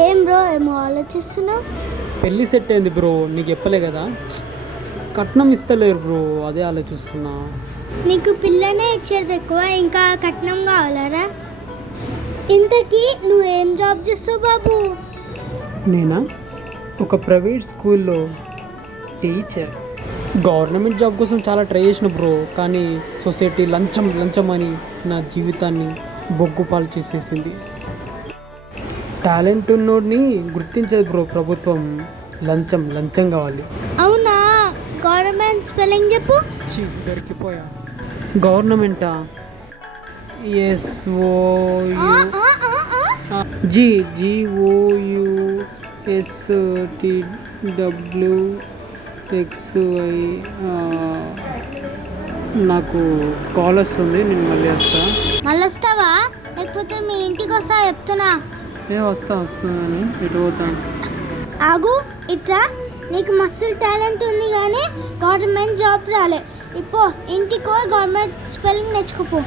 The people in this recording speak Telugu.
ఏం బ్రో ఏమో ఆలోచిస్తున్నావు? పెళ్ళి సెట్ అయింది బ్రో, నీకు చెప్పలే కదా. కట్నం ఇస్తలేరు బ్రో, అదే ఆలోచిస్తున్నా. నీకు పిల్లనే ఇచ్చేది ఎక్కువ, ఇంకా కట్నం కావాలరా? ఇంతకీ నువ్వేం జాబ్ చేస్తావు బాబు? నేనా ఒక ప్రైవేట్ స్కూల్లో టీచర్. గవర్నమెంట్ జాబ్ కోసం చాలా ట్రై చేసిన బ్రో, కానీ సొసైటీ లంచం లంచం అని నా జీవితాన్ని బొగ్గుపాలు చేసేసింది. టాలెంట్ ఉన్నోడిని గుర్తించదు బ్రో ప్రభుత్వం, లంచం లంచం కావాలి. అవునా? గవర్నమెంట్ స్పెల్లింగ్ చెప్పు. దొరికిపోయా. గవర్నమెంటా? S O GOUSTWXY. నాకు కాల్ వస్తుంది, నేను మళ్ళీ వస్తా. మళ్ళీ వస్తావా లేకపోతే మీ ఇంటికి వస్తా చెప్తున్నా. వస్తాను, ఇటు పోతాను. ఆగు, ఇట్లా. నీకు మస్తు టాలెంట్ ఉంది కానీ గవర్నమెంట్ జాబ్ రాలే. ఇప్పుడు ఇంటికో గవర్నమెంట్ స్పెల్లింగ్ నేర్చుకోపో.